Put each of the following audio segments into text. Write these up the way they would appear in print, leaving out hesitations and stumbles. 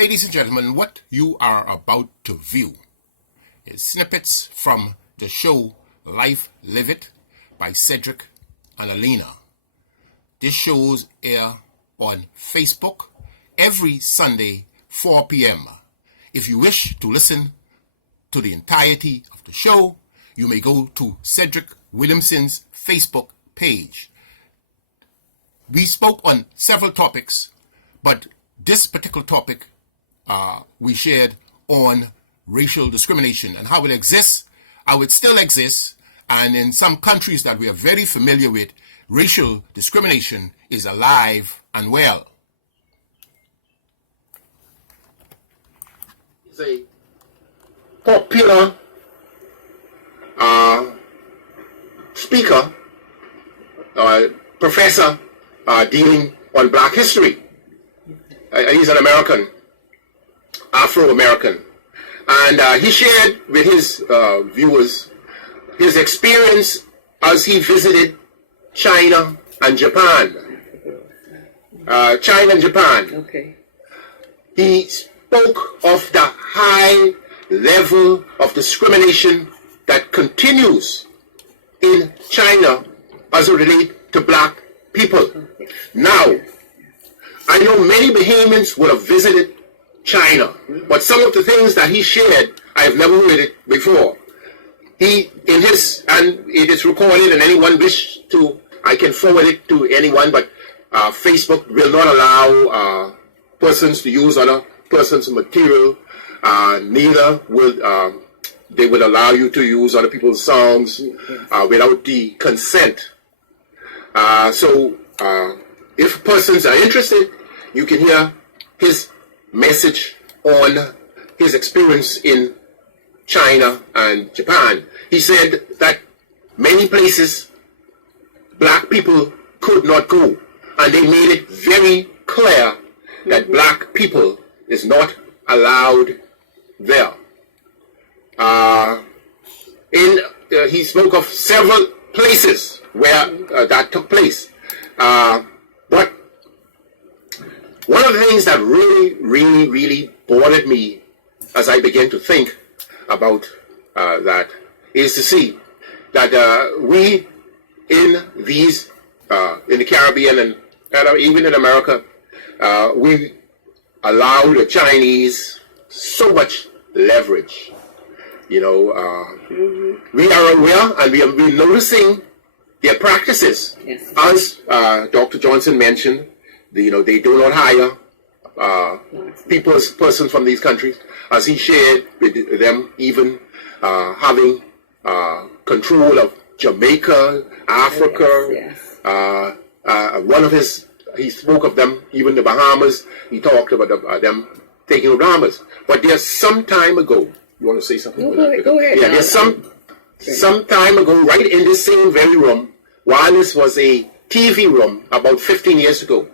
Ladies and gentlemen, what you are about to view is snippets from the show Life Live It by Cedric and Alina. This shows air on Facebook every Sunday, 4 p.m. If you wish to listen to the entirety of the show, you may go to Cedric Williamson's Facebook page. We spoke on several topics, but this particular topic we shared on racial discrimination and how it exists, how it still exists, and in some countries that we are very familiar with, racial discrimination is alive and well. It's a popular speaker, professor dealing on black history. He's an American, Afro-American, and he shared with his viewers his experience as he visited China and Japan. Okay. He spoke of the high level of discrimination that continues in China as it relates to black people. Now, I know many Bahamians would have visited China, but some of the things that he shared, I have never heard it before. And it is recorded, and anyone wish to, I can forward it to anyone, but Facebook will not allow persons to use other persons' material. Neither will they would allow you to use other people's songs without the consent. So if persons are interested, you can hear his message on his experience in China and Japan. He said that many places black people could not go, and they made it very clear that black people is not allowed there. He spoke of several places where that took place. But one of the things that really bothered me as I began to think about that is to see that we in the Caribbean and even in America, we allow the Chinese so much leverage. You know, we are aware and we are noticing their practices. Yes. As Dr. Johnson mentioned, they do not hire persons from these countries, as he shared with them, even having control of Jamaica, Africa. Yes. He spoke of them, even the Bahamas. He talked about them taking the Bahamas. But there's some time ago, you want to say something? Go ahead. Yeah, there's some time ago, right in this same very room, while this was a TV room about 15 years ago,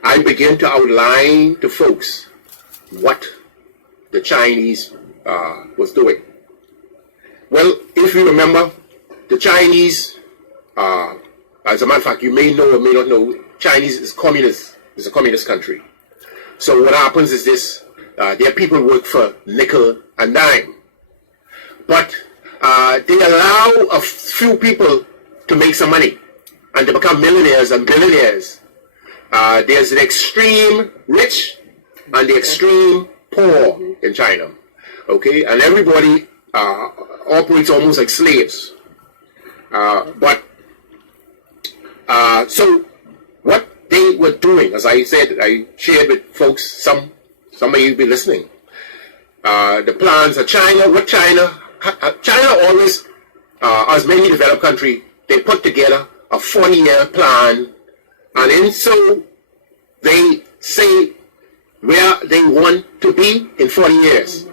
I began to outline to folks what the Chinese was doing. Well, if you remember, the Chinese, as a matter of fact, you may know or may not know, Chinese is communist. It's a communist country. So what happens is this: their people work for nickel and dime, but they allow a few people to make some money and to become millionaires and billionaires. There's the extreme rich and the extreme poor in China. Okay, and everybody operates almost like slaves. So what they were doing, as I said, I shared with folks, some of you be listening. The plans of China, China always, as many developed countries, they put together a 40-year plan, and then so they say where they want to be in 40 years,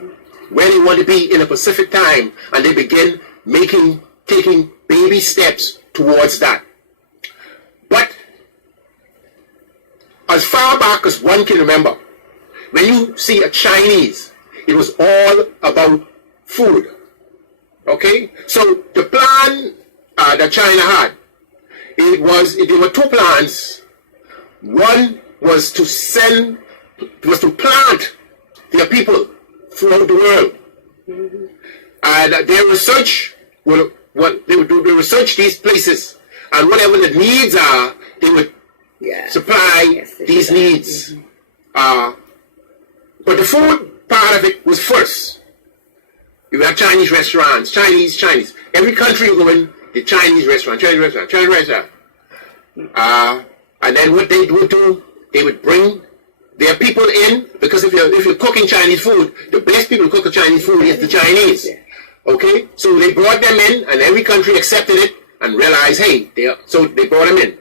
where they want to be in a Pacific time, and they begin taking baby steps towards that. But as far back as one can remember, when you see a Chinese, it was all about food. Okay? So the plan that China had, there were two plans. One was to plant their people throughout the world. And their research they would research these places, and whatever the needs are, they would supply these needs. But the food part of it was first. You have Chinese restaurants, Chinese. Every country you go in, the Chinese restaurant. And then what they would do, they would bring their people in, because if you're cooking Chinese food, the best people to cook Chinese food is the Chinese. Okay? So they brought them in, and every country accepted it and realized, hey, so they brought them in.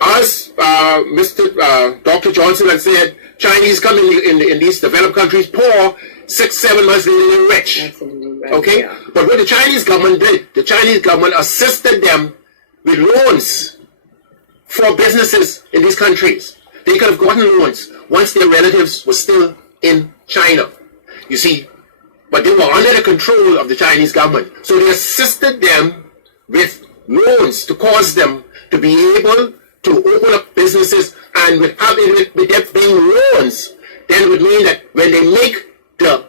As Dr. Johnson had said, Chinese come in these developed countries poor, 6-7 months later they're rich. Absolutely right. Okay? Yeah. But what the Chinese government did, the Chinese government assisted them with loans for businesses in these countries. They could have gotten loans once their relatives were still in China. You see, but they were under the control of the Chinese government. So they assisted them with loans to cause them to be able to open up businesses, and with them being loans, then it would mean that when they make the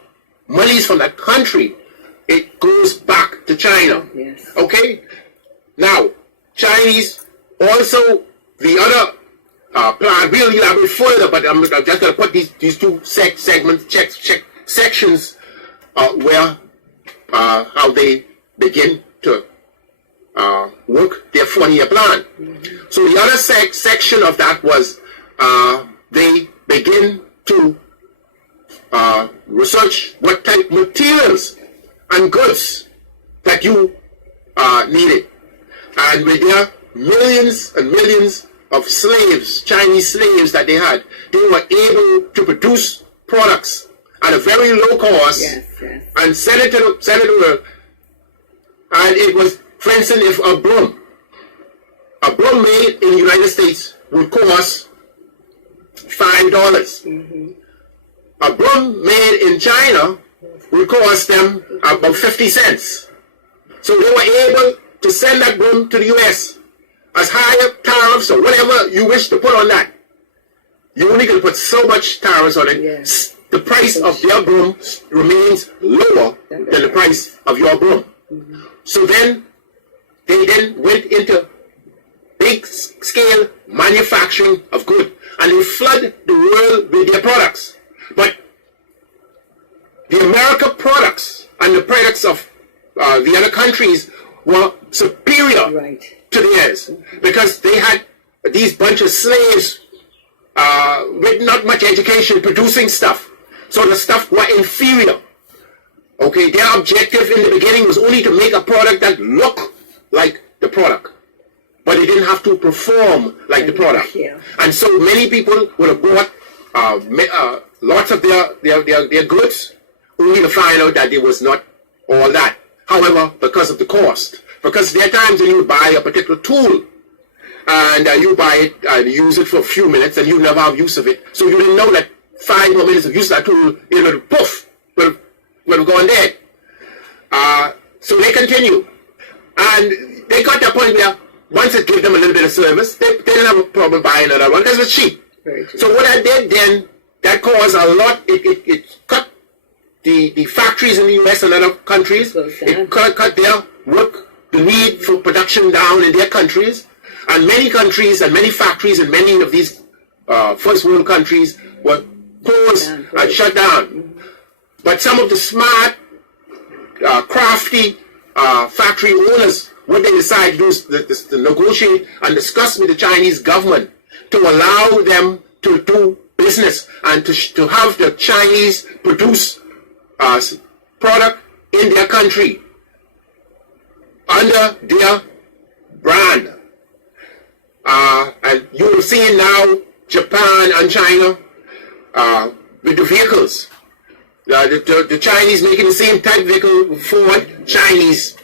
monies from that country, it goes back to China. Yes. Okay? Now, Chinese also, the other plan, we'll elaborate further, but I'm just going to put these two sections where how they begin to work their 40-year plan. So the other section of that was they begin to research what type of materials and goods that you needed. And with their millions and millions of slaves, Chinese slaves that they had, they were able to produce products at a very low cost and sell it to the world. And it was, for instance, if a broom made in the United States would cost $5. A broom made in China would cost them about 50 cents. So they were able to send that broom to the U.S. as higher tariffs or whatever you wish to put on that. You only can put so much tariffs on it. Yes. The price of their broom remains lower than the price of your broom. So then they went into big scale manufacturing of goods, and they flood the world with their products. But the American products and the products of the other countries were superior to theirs, because they had these bunch of slaves with not much education producing stuff. So the stuff were inferior. Okay, their objective in the beginning was only to make a product that looked like the product, but it didn't have to perform like the product. And so many people would have bought lots of their goods, only to find out that it was not all that. However, because of the cost, because there are times when you buy a particular tool, and you buy it and use it for a few minutes, and you never have use of it, so you didn't know that 5 more minutes of use of that tool, it would poof, would have gone dead. So they continue, and they got to a point where once it gave them a little bit of service, they didn't have a problem buying another one because it was cheap. So what I did then, that caused a lot. It cut the factories in the U.S. and other countries. It cut their work, the need for production down in their countries, and many countries and many factories in many of these first world countries were closed and shut down. But some of the smart, crafty factory owners, what they decided to do is to negotiate and discuss with the Chinese government to allow them to do business and to have the Chinese produce product in their country under their brand. And you're seeing now Japan and China with the vehicles. The Chinese making the same type of vehicle, Ford, Chinese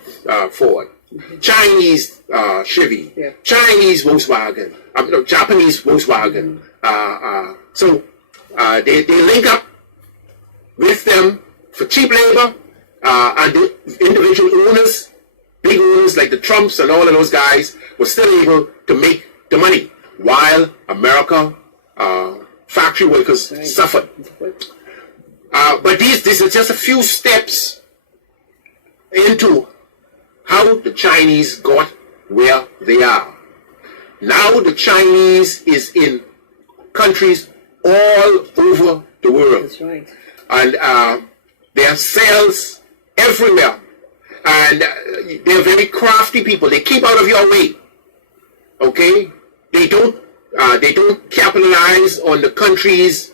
Ford, Chinese Chevy, Chinese Volkswagen, Japanese Volkswagen. So they link up with them for cheap labor, and the individual owners, big owners like the Trumps and all of those guys, were still able to make the money, while America factory workers suffered. But these are just a few steps into how the Chinese got where they are. Now the Chinese is in countries all over the world. That's right. And there are cells everywhere. And they're very crafty people. They keep out of your way. Okay? They don't capitalize on the country's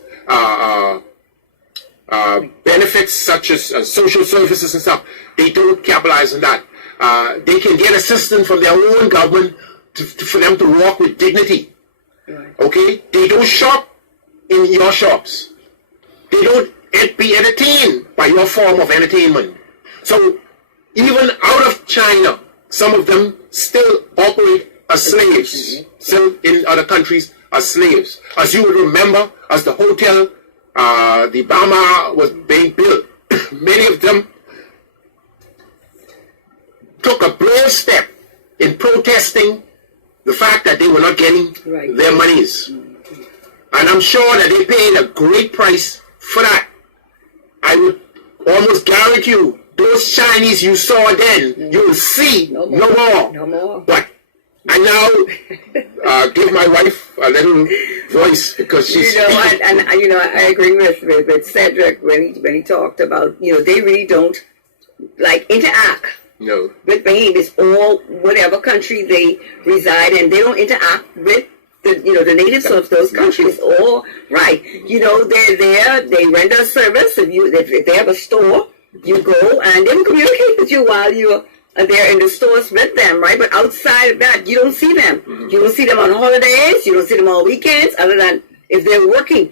benefits such as social services and stuff. They don't capitalize on that. They can get assistance from their own government for them to walk with dignity. Right. Okay? They don't shop in your shops. They don't be entertained by your form of entertainment. So even out of China, some of them still operate as slaves. Still in other countries as slaves. As you would remember, as the hotel, the Bama was being built, many of them took a bold step in protesting the fact that they were not getting their monies. And I'm sure that they paid a great price for that. I would almost guarantee you, those Chinese you saw then, you will see no more. No more. But I now give my wife a little voice because she's... I agree with Cedric when he talked about, they really don't interact. No. With Bahamians or whatever country they reside in. They don't interact with the natives of those countries. Or they're there, they render service. If they have a store, you go and they will communicate with you while you're there in the stores with them, right? But outside of that, you don't see them. Mm-hmm. You don't see them on holidays. You don't see them on weekends, other than if they're working.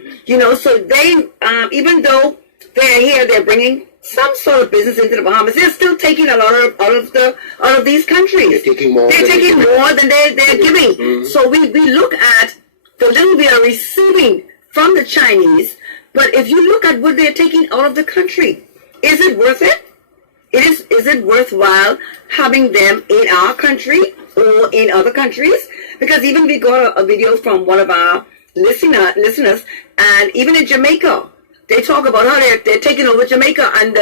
So they, even though they're here, they're bringing some sort of business into the Bahamas. They're still taking a lot out of these countries. They're taking more. They're taking more than they're giving. Mm-hmm. So we look at the little we are receiving from the Chinese, but if you look at what they're taking out of the country, is it worth it? Is it worthwhile having them in our country or in other countries? Because even we got a video from one of our listeners, and even in Jamaica, they talk about how they're taking over Jamaica and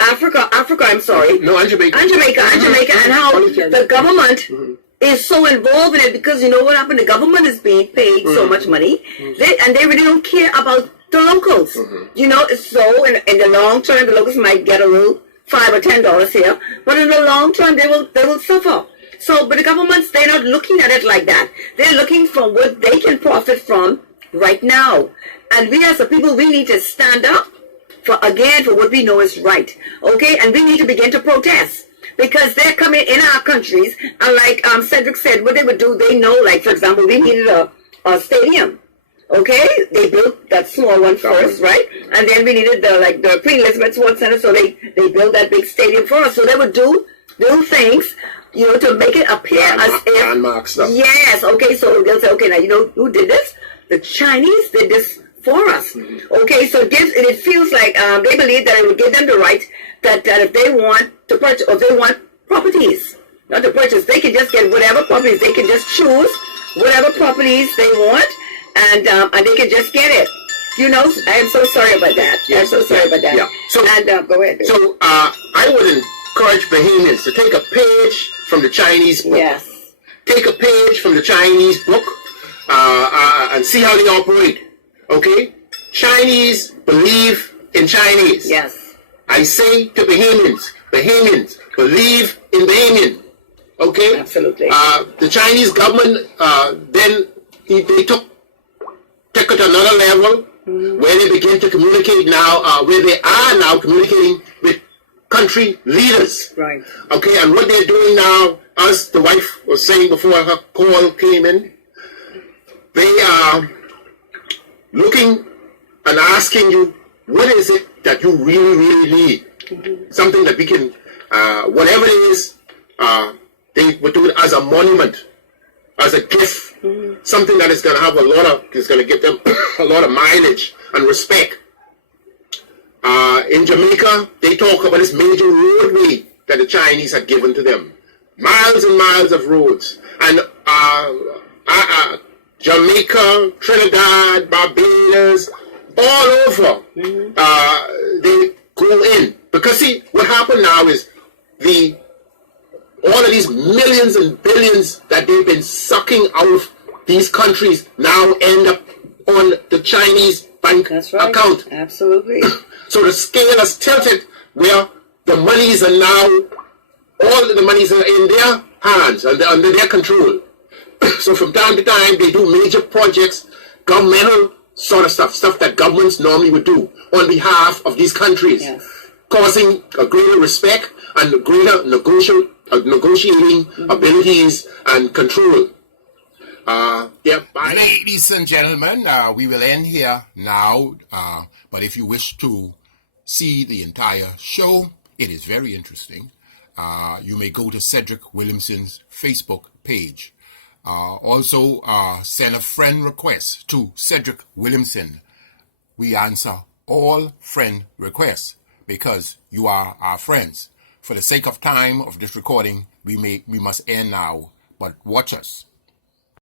Africa. I'm sorry. No, and Jamaica. And how the government is so involved in it because you know what happened? The government is being paid so much money, and they really don't care about the locals. So in the long term, the locals might get a little $5 or $10 here, but in the long term, they will suffer. So, but the governments, they're not looking at it like that. They're looking for what they can profit from right now. And we as a people, we need to stand up for what we know is right. Okay? And we need to begin to protest because they're coming in our countries. And like Cedric said, what they would do, they know, like, for example, we needed a stadium. Okay? They built that small one first, right? And then we needed the Queen Elizabeth Sports Center, so they built that big stadium for us. So they would do things, to make it appear as if... Landmark stuff. Yes, okay, so they'll say, okay, now who did this? The Chinese did this for us. Mm-hmm. Okay, so it feels like they believe that it would give them the right that if they want to purchase, or if they want properties, not to purchase, they can just get whatever properties, they can just choose whatever properties they want, and they can just get it. I am so sorry about that. Yes. I'm so sorry about that. Yeah. So, go ahead. So, I would encourage Bahamians to take a page from the Chinese book. Yes. Take a page from the Chinese book and see how they operate. Okay? Chinese believe in Chinese. Yes. I say to Bahamians, believe in Bahamian. Okay? Absolutely. The Chinese government then they took it to another level where they begin to communicate now, where they are now communicating with country leaders. Right. Okay, and what they're doing now, as the wife was saying before her call came in, they are looking and asking you, what is it that you really, really need? Mm-hmm. Something that we can, whatever it is, they would do it as a monument, as a gift. Mm-hmm. Something that is going to have is going to give them a lot of mileage and respect. In Jamaica, they talk about this major roadway that the Chinese had given to them. Miles and miles of roads. And Jamaica, Trinidad, Barbados, all over. They go in. Because see, what happened now is all of these millions and billions that they've been sucking out of these countries now end up on the Chinese bank account. Absolutely. So the scale has tilted where the monies are now, all of the monies are in their hands, under their control. So from time to time, they do major projects, governmental sort of stuff that governments normally would do on behalf of these countries, causing a greater respect and greater negotiating abilities and control. Ladies and gentlemen, we will end here now, but if you wish to see the entire show, it is very interesting. You may go to Cedric Williamson's Facebook page. Also, send a friend request to Cedric Williamson. We answer all friend requests because you are our friends. For the sake of time of this recording, we must end now, but watch us.